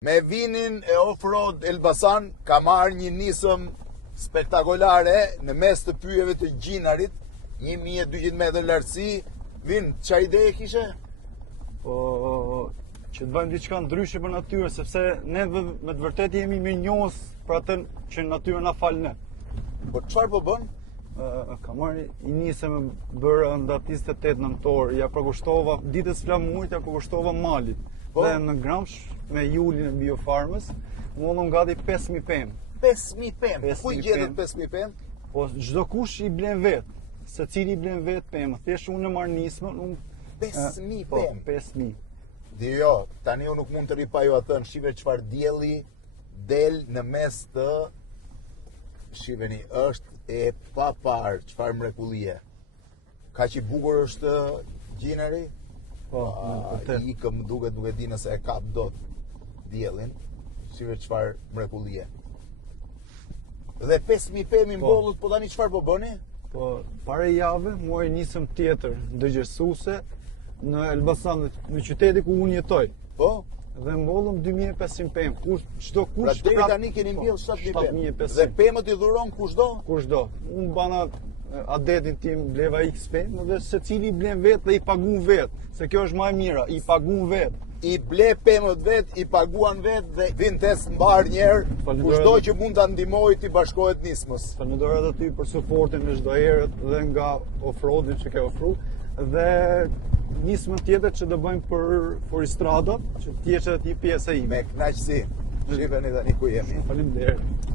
Me vinin e off-road Elbasan ka marrë një nisëm spektakolare në mes të pyjeve të Gjinarit, 1200 metrë lartësi. Vin, çfarë ide e kishe? Po që të bëjmë diçka ndryshe për natyrën, sepse ne me të vërtetë jemi mirënjohës për atë që natyra na fal ne. Po çfarë po bën? Ka marrë i nisëm bërë nda 28 nëntor, ja përkushtova ditës flamurit, ja përkushtova malit. Po? Dhe në Gramsh me Julin e Biofarmës, mollon gati 5000 pemë. 5000 pemë. Ku i gjetet 5000 pemë? Po çdo kush i blen vet. Secili i blen vet pemë. Thjesht unë marr nismën, 5000 po, pemë. 5000. Dhe jo, tani unë nuk mund të ripaj ju atë, shive çfarë dielli del në mes të shiveni, është e papar, çfarë mrekullie. Kaq i bukur është Gjinari. Po, I ikëm duke di nëse e kap dot diellin. Shive çfarë mrekullie. Dhe 5000 pemë mbollët, po tani çfarë po bëni? Po, pare jave, mori nisëm tjetër dëgjësuese në Elbasan, në qyteti ku unë jetoj. Po? Dhe mbollëm 2500 pemë. Çdo kush. Pra deri tani keni mbjell 7000 pemë. Dhe pemët i dhuron kushdo? Kushdo. Unë bana adetin tim bleva X pemë dhe secili blen vetë dhe i pagun vetë. Se kjo është më e mira, i pagun vetë. I ble pemët vet, i paguan vet dhe vin test mbar njerë, kushdo që mund ta ndihmojë ti bashkohet nismës. Falenderoj aty për suportin në çdo herë dhe nga off-roadin që ke ofruar dhe nismën tjetër që do bëjmë për Foristrada, që ti je pjesë e ime. Me kënaqësi. Shiheni tani ku jemi. Faleminderit.